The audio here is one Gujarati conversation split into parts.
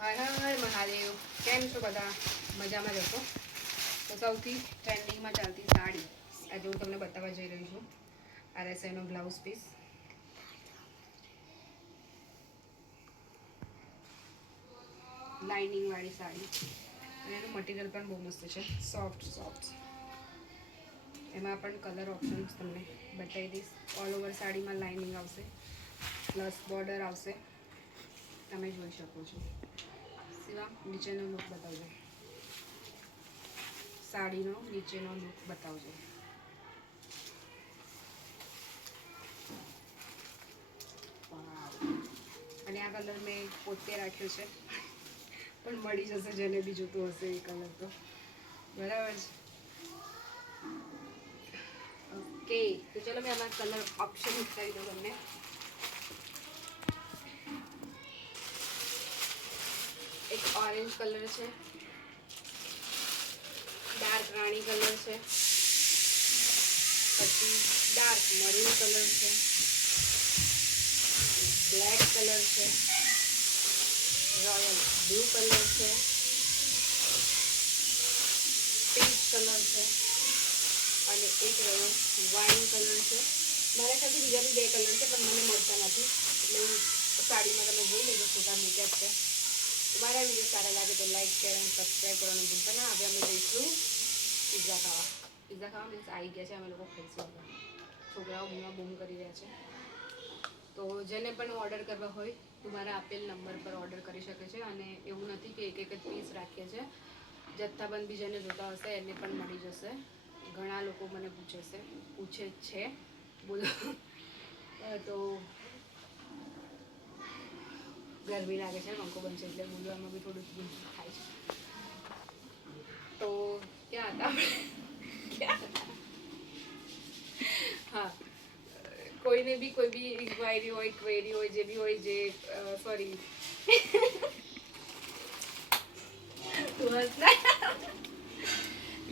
હર હર મહાદેવ. કેમ છો બધા? મજામાં જશો? તો સૌથી ટ્રેન્ડિંગમાં ચાલતી સાડી આજે હું તમને બતાવવા જઈ રહી છું. RSIનો બ્લાઉઝ પીસ, લાઇનિંગવાળી સાડી અને એનું મટીરિયલ પણ બહુ મસ્ત છે, સોફ્ટ. એમાં પણ કલર ઓપ્શન્સ તમને બતાવી દઈશ. ઓલ ઓવર સાડીમાં લાઇનિંગ આવશે, પ્લસ બોર્ડર આવશે. તમે જોઈ શકો છો. સિવા નીચેનો લુક બતાવજો. સાડીનો નીચેનો લુક બતાવજો. અને આ કલર મેં પોતે રાખ્યો છે, પણ મળી જશે જેને બી જોતું હશે એ કલર તો. બરાબર છે. ઓકે, તો ચલો મેં આમાં કલર ઓપ્શન કરી દઉં તમને. એક ઓરેન્જ કલર છે, ડાર્ક રાણી કલર છે, પછી ડાર્ક મરૂન કલર છે, બ્લેક કલર છે, રોયલ બ્લુ કલર છે, પીચ કલર છે અને એક રહ્યો વાઇન કલર છે. મારા ખ્યાલથી બીજા બી 2 કલર છે પણ મને મળતા નથી, એટલે હું સાડીમાં તમે જોઈ લેજો, ફોટા મૂક્યા છે. મારા વિડીયો સારા લાગે તો લાઈક શેર અને સબસ્ક્રાઈબ કરવાનું ભૂલતા ના. હવે અમે જઈશું પિઝા ખાવા. પિઝા ખાવા મીન્સ આવી ગયા છે, અમે લોકો ખાઈશું. છોકરાઓ બૂમ કરી રહ્યા છે. તો જેને પણ ઓર્ડર કરવા હોય તો મારા આપેલ નંબર પર ઓર્ડર કરી શકે છે. અને એવું નથી કે એક જ પીસ રાખીએ છીએ, જથ્થાબંધ બી જેને જોતા હશે એને પણ મળી જશે. ઘણા લોકો મને પૂછે છે બોલો. તો ગરમી લાગે છે, પંખો બંધ છે એટલે બોલવામાં બી થોડું થાય છે. તો ક્યાં હતા હા, કોઈને બી કોઈ બી ઇન્ક્વાયરી હોય, ક્વેરી હોય, જે બી હોય, જે સોરી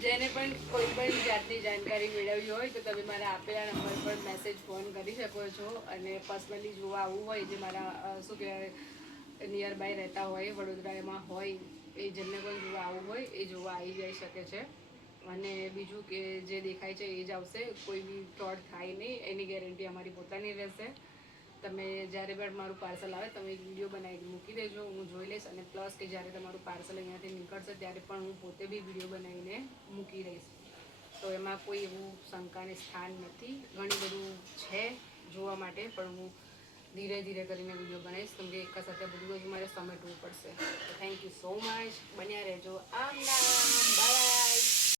જેને પણ કોઈ પણ જાતની જાણકારી મેળવવી હોય તો તમે મારા આપેલા નંબર પર મેસેજ ફોન કરી શકો છો. અને પર્સનલી જોવા આવવું હોય, જે મારા શું કહેવાય નિયર બાય રહેતા હોય, વડોદરામાં હોય, એ જેમને પણ જોવા આવવું હોય એ જોવા આવી જઈ શકે છે. અને બીજું કે જે દેખાય છે એ જ આવશે, કોઈ બી ફ્રોડ થાય નહીં, એની ગેરંટી અમારી પોતાની રહેશે. તમે જ્યારે પણ મારું પાર્સલ આવે તમે એક વિડીયો બનાવીને મૂકી દેજો, હું જોઈ લઈશ. અને પ્લસ કે જ્યારે તમારું પાર્સલ અહીંયાથી નીકળશે ત્યારે પણ હું પોતે બી વિડીયો બનાવીને મૂકી રહીશ. તો એમાં કોઈ એવું શંકાને સ્થાન નથી. ઘણી બધું છે જોવા માટે, પણ હું ધીરે ધીરે કરીને વિડીયો બનાવીશ, કેમ કે એક સાથે બધું જ મારે સમેટવું પડશે. Thank you so much. બન્યા રહેજો. બાય.